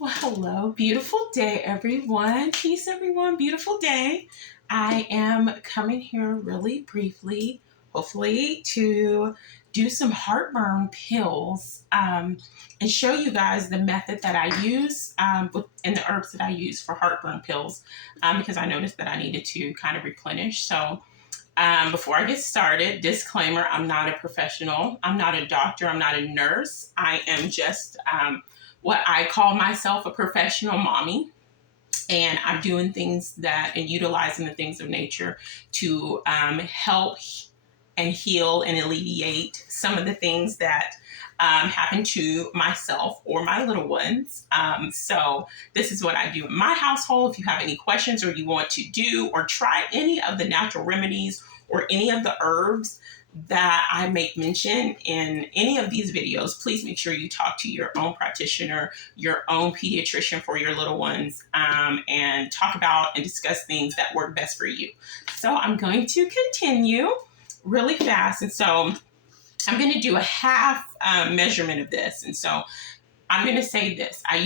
Well, hello, beautiful day, everyone. Peace, everyone. Beautiful day. I am coming here really briefly, hopefully, to do some heartburn pills and show you guys the method that I use and the herbs that I use for heartburn pills because I noticed that I needed to kind of replenish. So, before I get started, disclaimer, I'm not a professional. I'm not a doctor. I'm not a nurse. I am just what I call myself a professional mommy. And I'm doing things and utilizing the things of nature to help and heal and alleviate some of the things that happen to myself or my little ones. So this is what I do in my household. If you have any questions or you want to do or try any of the natural remedies or any of the herbs that I make mention in any of these videos, please make sure you talk to your own practitioner, your own pediatrician for your little ones, and talk about and discuss things that work best for you. So I'm going to continue really fast. And so I'm going to do a half measurement of this. And so I'm going to say this. I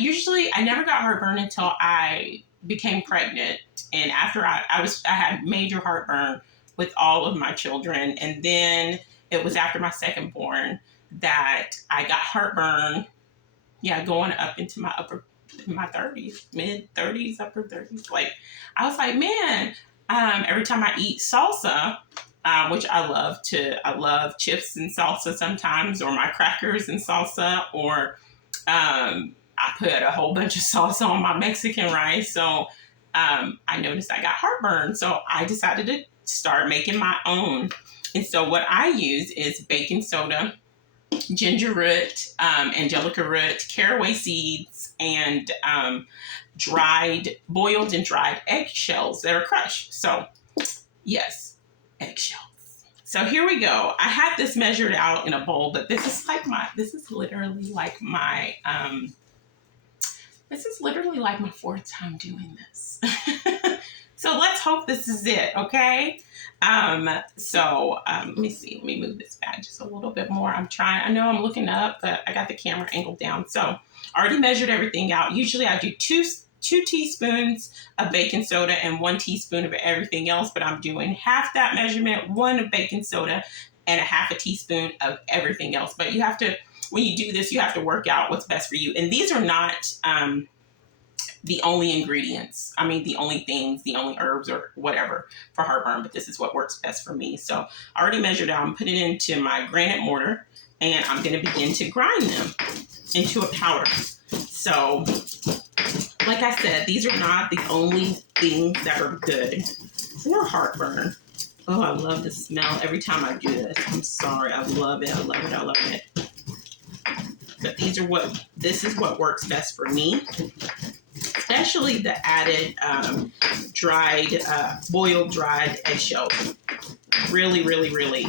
never got heartburn until I became pregnant. And after I had major heartburn with all of my children. And then it was after my second born that I got heartburn. Yeah, going up into my 30s, mid 30s, upper 30s. Like, I was like, man, every time I eat salsa, which I love chips and salsa sometimes, or my crackers and salsa, or I put a whole bunch of salsa on my Mexican rice. So I noticed I got heartburn. So I decided to start making my own. And so what I use is baking soda, ginger root, angelica root, caraway seeds, and boiled and dried eggshells that are crushed. So yes, eggshells. So here we go. I had this measured out in a bowl, but this is literally like my fourth time doing this. So let's hope this is it, okay? Let me see. Let me move this back just a little bit more. I know I'm looking up, but I got the camera angled down. So I already measured everything out. Usually I do two teaspoons of baking soda and 1 teaspoon of everything else, but I'm doing half that measurement, 1 of baking soda and a half a teaspoon of everything else. But when you do this, you have to work out what's best for you. And these are not the only ingredients. I mean, the only herbs or whatever for heartburn, but this is what works best for me. So I already measured out. I'm putting it into my granite mortar and I'm going to begin to grind them into a powder. So like I said, these are not the only things that are good for heartburn. Oh, I love the smell every time I do this. I'm sorry. I love it. I love it. I love it. But this is what works best for me. Especially the added boiled dried eggshells. Really, really, really.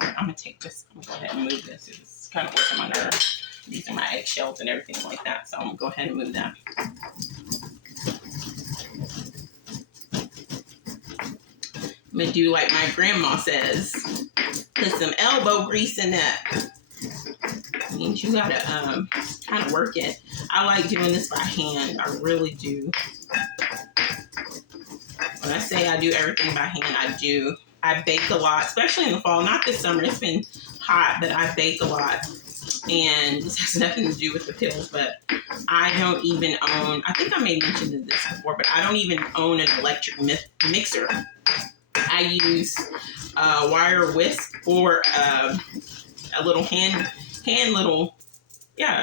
I'm going to take this. I'm going to go ahead and move this. It's kind of working my nerves. These are my eggshells and everything like that. So I'm going to go ahead and move that. I'm going to do like my grandma says. Put some elbow grease in that. Means you gotta kind of work it. I like doing this by hand. I really do. When I say I do everything by hand, I bake a lot, especially in the fall. Not this summer. It's been hot, but I bake a lot. And this has nothing to do with the pills, but I don't even own, I think I may have mentioned this before, but I don't even own an electric mixer. I use a wire whisk or a little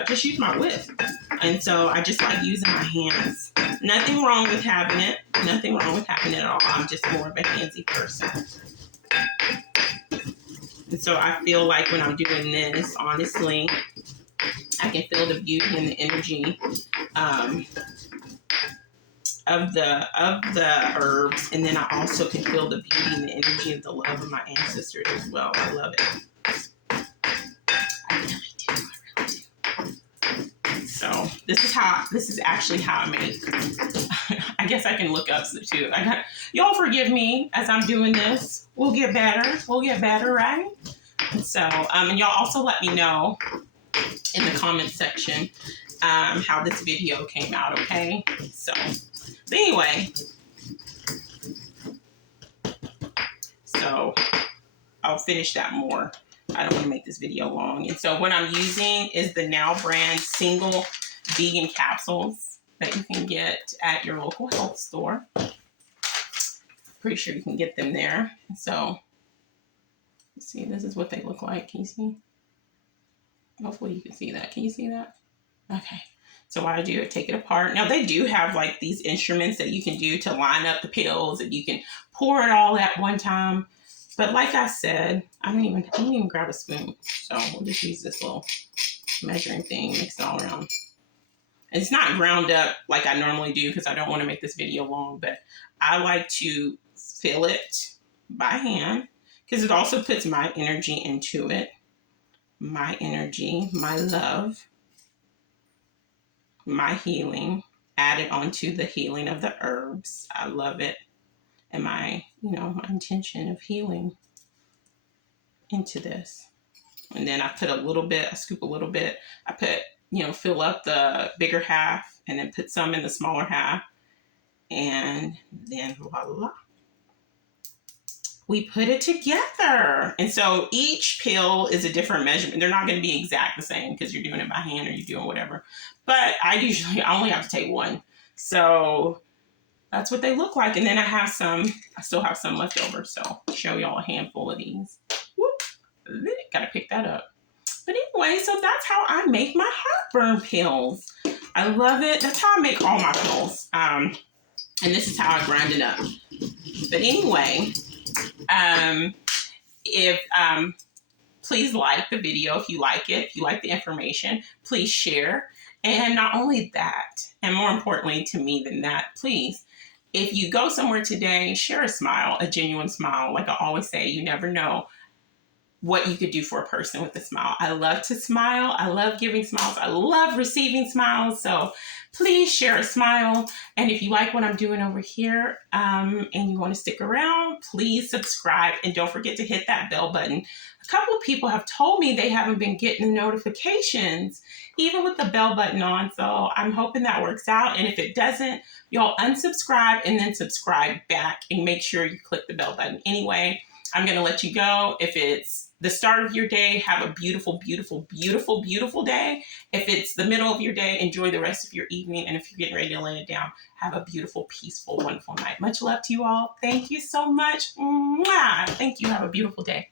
just use my whisk. And so I just like using my hands. Nothing wrong with having it. Nothing wrong with having it at all. I'm just more of a handsy person. And so I feel like when I'm doing this, honestly, I can feel the beauty and the energy of the herbs. And then I also can feel the beauty and the energy of the love of my ancestors as well. I love it. So this is actually how I make. I guess I can look up too. Y'all forgive me as I'm doing this. We'll get better. Right? And so, and y'all also let me know in the comment section how this video came out, okay? So, but anyway, so I'll finish that more. I don't want to make this video long. And so what I'm using is the Now brand single vegan capsules that you can get at your local health store. Pretty sure you can get them there. So, see, this is what they look like. Can you see? Hopefully you can see that. Can you see that? Okay. So what I do, I take it apart. Now they do have like these instruments that you can do to line up the pills, and you can pour it all at one time. But like I said, I didn't even grab a spoon. So we'll just use this little measuring thing, mix it all around. And it's not ground up like I normally do because I don't want to make this video long, but I like to fill it by hand because it also puts my energy into it. My energy, my love, my healing, added onto the healing of the herbs. I love it. And my, my intention of healing into this. And then I put a little bit, I scoop a little bit. I put, fill up the bigger half and then put some in the smaller half. And then voila. We put it together. And so each pill is a different measurement. They're not going to be exact the same because you're doing it by hand or you're doing whatever. But I only have to take one. So that's what they look like. And then I still have some left over. So I'll show y'all a handful of these. Whoop, gotta pick that up. But anyway, so that's how I make my heartburn pills. I love it. That's how I make all my pills. And this is how I grind it up. But anyway, please like the video if you like it. If you like the information, please share. And not only that, and more importantly to me than that, please, if you go somewhere today, share a smile, a genuine smile. Like I always say, you never know what you could do for a person with a smile. I love to smile. I love giving smiles. I love receiving smiles. So please share a smile. And if you like what I'm doing over here and you want to stick around, please subscribe. And don't forget to hit that bell button. A couple of people have told me they haven't been getting the notifications, even with the bell button on. So I'm hoping that works out. And if it doesn't, y'all unsubscribe and then subscribe back and make sure you click the bell button. Anyway, I'm going to let you go. If it's the start of your day, have a beautiful, beautiful, beautiful, beautiful day. If it's the middle of your day, enjoy the rest of your evening. And if you're getting ready to lay it down, have a beautiful, peaceful, wonderful night. Much love to you all. Thank you so much. Mwah! Thank you. Have a beautiful day.